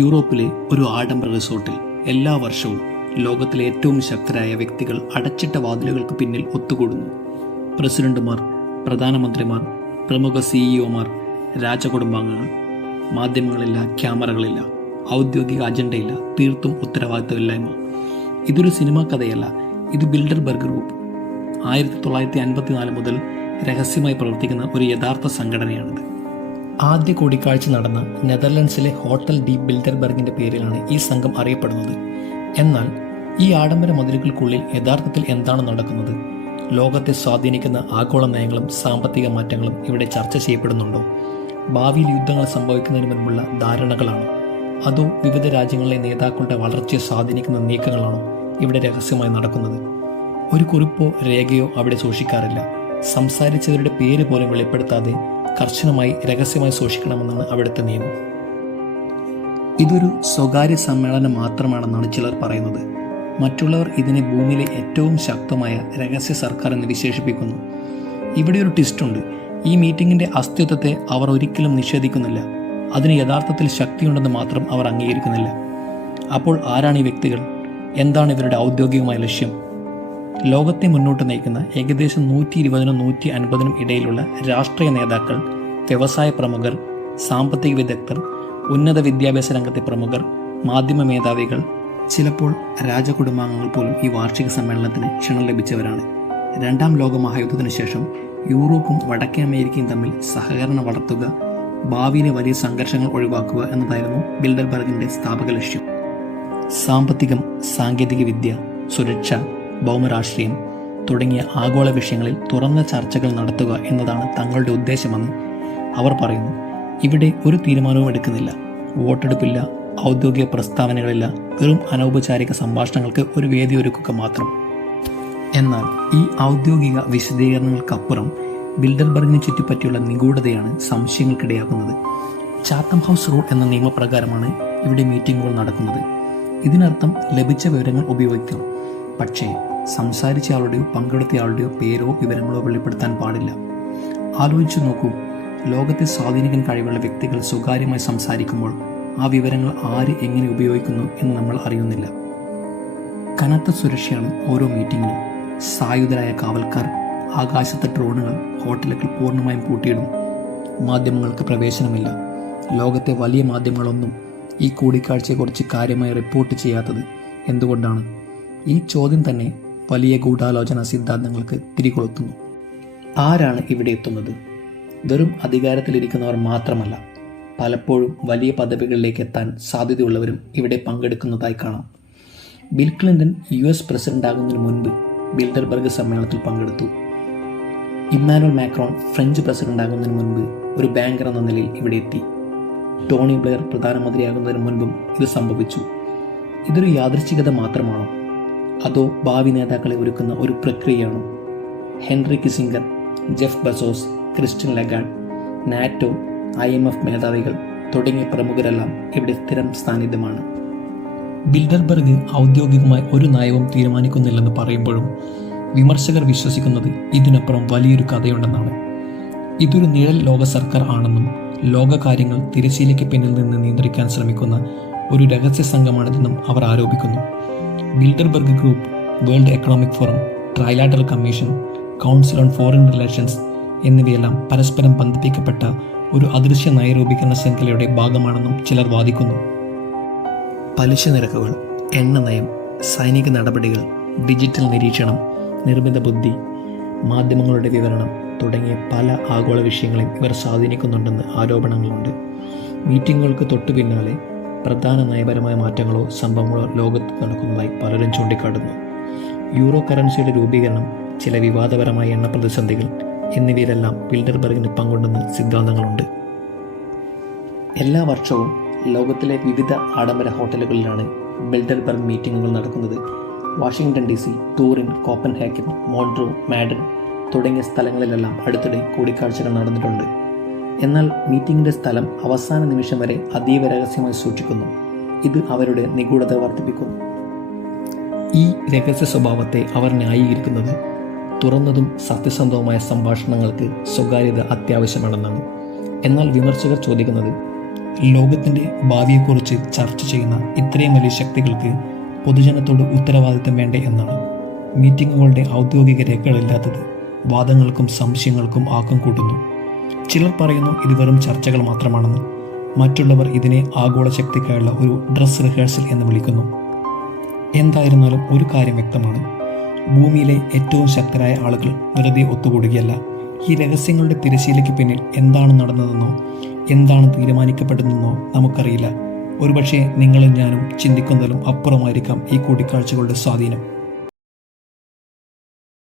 യൂറോപ്പിലെ ഒരു ആഡംബര റിസോർട്ടിൽ എല്ലാ വർഷവും ലോകത്തിലെ ഏറ്റവും ശക്തരായ വ്യക്തികൾ അടച്ചിട്ട വാതിലുകൾക്ക് പിന്നിൽ ഒത്തുകൂടുന്നു. പ്രസിഡന്റുമാർ, പ്രധാനമന്ത്രിമാർ, പ്രമുഖ സിഇഒമാർ, രാജകുടുംബാംഗങ്ങൾ. മാധ്യമങ്ങളില്ല, ക്യാമറകളില്ല, ഔദ്യോഗിക അജണ്ടയില്ല, തീർത്തും ഉത്തരവാദിത്തമില്ലായ്മ. ഇതൊരു സിനിമാ കഥയല്ല, ഇത് ബിൽഡർബർഗ് ഗ്രൂപ്പ് 1954 മുതൽ രഹസ്യമായി പ്രവർത്തിക്കുന്ന ഒരു യഥാർത്ഥ സംഘടനയാണിത്. ആദ്യ കൂടിക്കാഴ്ച നടന്ന നെതർലൻഡ്സിലെ ഹോട്ടൽ ഡി ബിൽഡർബർഗിന്റെ പേരിലാണ് ഈ സംഘം അറിയപ്പെടുന്നത്. എന്നാൽ ഈ ആഡംബര മതിലുകൾക്കുള്ളിൽ യഥാർത്ഥത്തിൽ എന്താണ് നടക്കുന്നത്? ലോകത്തെ സ്വാധീനിക്കുന്ന ആഗോള നയങ്ങളും സാമ്പത്തിക മാറ്റങ്ങളും ഇവിടെ ചർച്ച ചെയ്യപ്പെടുന്നുണ്ടോ? ഭാവിയിൽ യുദ്ധങ്ങൾ സംഭവിക്കുന്നതിന് മുൻപുള്ള ധാരണകളാണോ? അതോ വിവിധ രാജ്യങ്ങളിലെ നേതാക്കളുടെ വളർച്ചയെ സ്വാധീനിക്കുന്ന നീക്കങ്ങളാണോ ഇവിടെ രഹസ്യമായി നടക്കുന്നത്? ഒരു കുറിപ്പോ രേഖയോ അവിടെ സൂക്ഷിക്കാറില്ല. സംസാരിച്ചവരുടെ പേര് പോലും വെളിപ്പെടുത്താതെ കർശനമായി രഹസ്യമായി സൂക്ഷിക്കണമെന്നാണ് അവിടുത്തെ നിയമം. ഇതൊരു സ്വകാര്യ സമ്മേളനം മാത്രമാണെന്നാണ് ചിലർ പറയുന്നത്. മറ്റുള്ളവർ ഇതിനെ ഭൂമിയിലെ ഏറ്റവും ശക്തമായ രഹസ്യ സർക്കാർ എന്ന് വിശേഷിപ്പിക്കുന്നു. ഇവിടെ ഒരു ട്വിസ്റ്റുണ്ട്. ഈ മീറ്റിംഗിന്റെ അസ്തിത്വത്തെ അവർ ഒരിക്കലും നിഷേധിക്കുന്നില്ല. അതിന് യഥാർത്ഥത്തിൽ ശക്തിയുണ്ടെന്ന് മാത്രം അവർ അംഗീകരിക്കുന്നില്ല. അപ്പോൾ ആരാണ് ഈ വ്യക്തികൾ? എന്താണ് ഇവരുടെ ഔദ്യോഗികമായ ലക്ഷ്യം? ലോകത്തെ മുന്നോട്ട് നയിക്കുന്ന ഏകദേശം 120-നും 150-നും ഇടയിലുള്ള രാഷ്ട്രീയ നേതാക്കൾ, വ്യവസായ പ്രമുഖർ, സാമ്പത്തിക വിദഗ്ധർ, ഉന്നത വിദ്യാഭ്യാസ രംഗത്തെ പ്രമുഖർ, മാധ്യമ മേധാവികൾ, ചിലപ്പോൾ രാജകുടുംബാംഗങ്ങൾ പോലും ഈ വാർഷിക സമ്മേളനത്തിന് ക്ഷണം ലഭിച്ചവരാണ്. 2ാം ലോക മഹായുദ്ധത്തിനു ശേഷം യൂറോപ്പും വടക്കേ അമേരിക്കയും തമ്മിൽ സഹകരണം വളർത്തുക, ഭാവിയിലെ വലിയ സംഘർഷങ്ങൾ ഒഴിവാക്കുക എന്നതായിരുന്നു ബിൽഡർബർഗിന്റെ സ്ഥാപക ലക്ഷ്യം. സാമ്പത്തികം, സാങ്കേതിക വിദ്യ, സുരക്ഷ, ഭൗമരാഷ്ട്രീയം തുടങ്ങിയ ആഗോള വിഷയങ്ങളിൽ തുറന്ന ചർച്ചകൾ നടത്തുക എന്നതാണ് തങ്ങളുടെ ഉദ്ദേശമെന്ന് അവർ പറയുന്നു. ഇവിടെ ഒരു തീരുമാനവും എടുക്കുന്നില്ല, വോട്ടെടുപ്പില്ല, ഔദ്യോഗിക പ്രസ്താവനകളില്ല, വെറും അനൗപചാരിക സംഭാഷണങ്ങൾക്ക് ഒരു വേദി ഒരുക്കുക മാത്രം. എന്നാൽ ഈ ഔദ്യോഗിക വിശദീകരണങ്ങൾക്കപ്പുറം ബിൽഡർബർഗിനെ ചുറ്റിപ്പറ്റിയുള്ള നിഗൂഢതയാണ് സംശയങ്ങൾക്കിടയാക്കുന്നത്. ചാത്തം ഹൗസ് റൂൾ എന്ന നിയമപ്രകാരമാണ് ഇവിടെ മീറ്റിംഗുകൾ നടക്കുന്നത്. ഇതിനർത്ഥം ലഭിച്ച വിവരങ്ങൾ ഉപയോഗിക്കാം, പക്ഷേ സംസാരിച്ചയാളുടെയോ പങ്കെടുത്തയാളുടെയോ പേരോ വിവരങ്ങളോ വെളിപ്പെടുത്താൻ പാടില്ല. ആലോചിച്ചു നോക്കൂ, ലോകത്തെ സ്വാധീനിക്കാൻ കഴിവുള്ള വ്യക്തികൾ സ്വകാര്യമായി സംസാരിക്കുമ്പോൾ ആ വിവരങ്ങൾ ആര് എങ്ങനെ ഉപയോഗിക്കുന്നു എന്ന് നമ്മൾ അറിയുന്നില്ല. കനത്ത സുരക്ഷയാണ് ഓരോ മീറ്റിങ്ങിനും. സായുധരായ കാവൽക്കാർ, ആകാശത്തെ ഡ്രോണുകൾ, ഹോട്ടലുകൾ പൂർണ്ണമായും പൂട്ടിയിടും. മാധ്യമങ്ങൾക്ക് പ്രവേശനമില്ല. ലോകത്തെ വലിയ മാധ്യമങ്ങളൊന്നും ഈ കൂടിക്കാഴ്ചയെക്കുറിച്ച് കാര്യമായി റിപ്പോർട്ട് ചെയ്യാത്തത് എന്തുകൊണ്ടാണ്? ഈ ചോദ്യം തന്നെ വലിയ ഗൂഢാലോചന സിദ്ധാന്തങ്ങൾക്ക് തിരികൊളുത്തുന്നു. ആരാണ് ഇവിടെ എത്തുന്നത്? വെറും അധികാരത്തിലിരിക്കുന്നവർ മാത്രമല്ല, പലപ്പോഴും വലിയ പദവികളിലേക്ക് എത്താൻ സാധ്യതയുള്ളവരും ഇവിടെ പങ്കെടുക്കുന്നതായി കാണാം. ബിൽ ക്ലിന്റൺ US പ്രസിഡന്റാകുന്നതിന് മുൻപ് ബിൽഡർബർഗ് സമ്മേളനത്തിൽ പങ്കെടുത്തു. ഇമ്മാനുവൽ മാക്രോൺ ഫ്രഞ്ച് പ്രസിഡന്റാകുന്നതിന് മുൻപ് ഒരു ബാങ്കർ എന്ന നിലയിൽ ഇവിടെ എത്തി. ടോണി ബ്ലെയർ പ്രധാനമന്ത്രിയാകുന്നതിന് മുൻപും ഇത് സംഭവിച്ചു. ഇതൊരു യാദൃച്ഛികത മാത്രമാണോ? അതോ ഭാവി നേതാക്കളെ ഒരുക്കുന്ന ഒരു പ്രക്രിയയാണോ? Henry Kissinger, Jeff Bezos, Christine Lagarde, NATO, IMF മേധാവികൾ തുടങ്ങിയ പ്രമുഖരെല്ലാം ഇവിടെ സ്ഥിരം സാന്നിധ്യമാണ്. ബിൽഡർബർഗ് ഔദ്യോഗികമായി ഒരു നയവും തീരുമാനിക്കുന്നില്ലെന്ന് പറയുമ്പോഴും വിമർശകർ വിശ്വസിക്കുന്നത് ഇതിനപ്പുറം വലിയൊരു കഥയുണ്ടെന്നാണ്. ഇതൊരു നിഴൽ ലോക സർക്കാർ ആണെന്നും ലോകകാര്യങ്ങൾ തിരശ്ശീലയ്ക്ക് പിന്നിൽ നിന്ന് നിയന്ത്രിക്കാൻ ശ്രമിക്കുന്ന ഒരു രഹസ്യ സംഘമാണിതെന്നും അവർ ആരോപിക്കുന്നു. Bilderberg Group, World Economic Forum, Trilateral Commission, Council on Foreign Relations എന്നിവയെല്ലാം പരസ്പരം ബന്ധിപ്പിക്കപ്പെട്ട ഒരു അദൃശ്യ നയരൂപീകരണ ശൃംഖലയുടെ ഭാഗമാണെന്നും ചിലർ വാദിക്കുന്നു. പലിശ നിരക്കുകൾ, എണ്ണ നയം, സൈനിക നടപടികൾ, ഡിജിറ്റൽ നിരീക്ഷണം, നിർമ്മിത ബുദ്ധി, മാധ്യമങ്ങളുടെ വിവരണം തുടങ്ങിയ പല ആഗോള വിഷയങ്ങളെയും ഇവർ സ്വാധീനിക്കുന്നുണ്ടെന്ന് ആരോപണങ്ങളുണ്ട്. മീറ്റിങ്ങുകൾക്ക് തൊട്ടു പിന്നാലെ പ്രധാന നയപരമായ മാറ്റങ്ങളോ സംഭവങ്ങളോ ലോകത്ത് നടക്കുന്നതായി പലരും ചൂണ്ടിക്കാട്ടുന്നു. യൂറോ കറൻസിയുടെ രൂപീകരണം, ചില വിവാദപരമായ എണ്ണ പ്രതിസന്ധികൾ എന്നിവയിലെല്ലാം ബിൽഡർബർഗിന് പങ്കുണ്ടെന്ന് സിദ്ധാന്തങ്ങളുണ്ട്. എല്ലാ വർഷവും ലോകത്തിലെ വിവിധ ആഡംബര ഹോട്ടലുകളിലാണ് ബിൽഡർബർഗ് മീറ്റിങ്ങുകൾ നടക്കുന്നത്. Washington DC, Turin, Copenhagen, Montreux, Madrid തുടങ്ങിയ സ്ഥലങ്ങളിലെല്ലാം അടുത്തിടെ കൂടിക്കാഴ്ചകൾ നടന്നിട്ടുണ്ട്. എന്നാൽ മീറ്റിംഗിന്റെ സ്ഥലം അവസാന നിമിഷം വരെ അതീവ രഹസ്യമായി സൂക്ഷിക്കുന്നു. ഇത് അവരുടെ നിഗൂഢത വർദ്ധിപ്പിക്കുന്നു. ഈ രഹസ്യ സ്വഭാവത്തെ അവർ ന്യായീകരിക്കുന്നത് തുറന്നതും സത്യസന്ധവുമായ സംഭാഷണങ്ങൾക്ക് സ്വകാര്യത അത്യാവശ്യമാണെന്നാണ്. എന്നാൽ വിമർശകർ ചോദിക്കുന്നത്, ലോകത്തിൻ്റെ ഭാവിയെക്കുറിച്ച് ചർച്ച ചെയ്യുന്ന ഇത്രയും വലിയ ശക്തികൾക്ക് പൊതുജനത്തോട് ഉത്തരവാദിത്തം വേണ്ടേ എന്നാണ്. മീറ്റിങ്ങുകളുടെ ഔദ്യോഗിക രേഖകളില്ലാത്തത് വാദങ്ങൾക്കും സംശയങ്ങൾക്കും ആക്കം കൂട്ടുന്നു. ചിലർ പറയുന്നു ഇത് വെറും ചർച്ചകൾ മാത്രമാണെന്ന്. മറ്റുള്ളവർ ഇതിനെ ആഗോള ശക്തിക്കായുള്ള ഒരു ഡ്രസ് റിഹേഴ്സൽ എന്ന് വിളിക്കുന്നു. എന്തായിരുന്നാലും ഒരു കാര്യം വ്യക്തമാണ്, ഭൂമിയിലെ ഏറ്റവും ശക്തരായ ആളുകൾ വെറുതെ ഒത്തുകൂടുകയല്ല. ഈ രഹസ്യങ്ങളുടെ തിരശ്ശീലയ്ക്ക് പിന്നിൽ എന്താണ് നടന്നതെന്നോ എന്താണ് തീരുമാനിക്കപ്പെടുന്നതെന്നോ നമുക്കറിയില്ല. ഒരുപക്ഷെ നിങ്ങളും ഞാനും ചിന്തിക്കുന്നതിലും അപ്പുറമായിരിക്കാം ഈ കൂടിക്കാഴ്ചകളുടെ സ്വാധീനം.